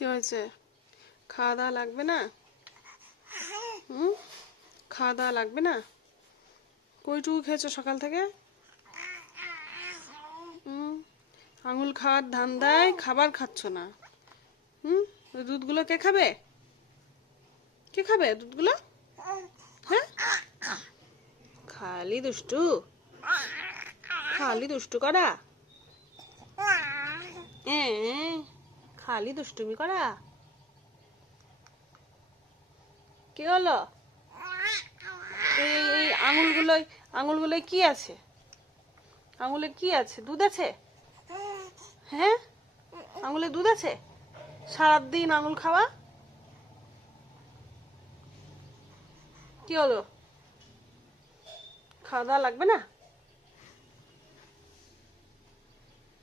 কি হয়েছে? খাওয়া দাওয়া লাগবে না? খাওয়া দাওয়া লাগবে না? কইটুকু খেয়েছো সকাল থেকে? আঙুল খাওয়ার ধান্দায় খাবার খাচ্ছ না। ওই দুধগুলো কে খাবে? কে খাবে দুধগুলো? হ্যাঁ, খালি দুষ্টু, খালি দুষ্টু করা। খালি দুষ্টুমি করা। কি হলো? এই আঙুলগুলোয় কি আছে? আঙুলে কি আছে? দুধ আছে? হ্যাঁ, আঙুলে দুধ আছে? সারাদিন আঙুল খাওয়া। কি হলো? খাওয়া দাওয়া লাগবে না?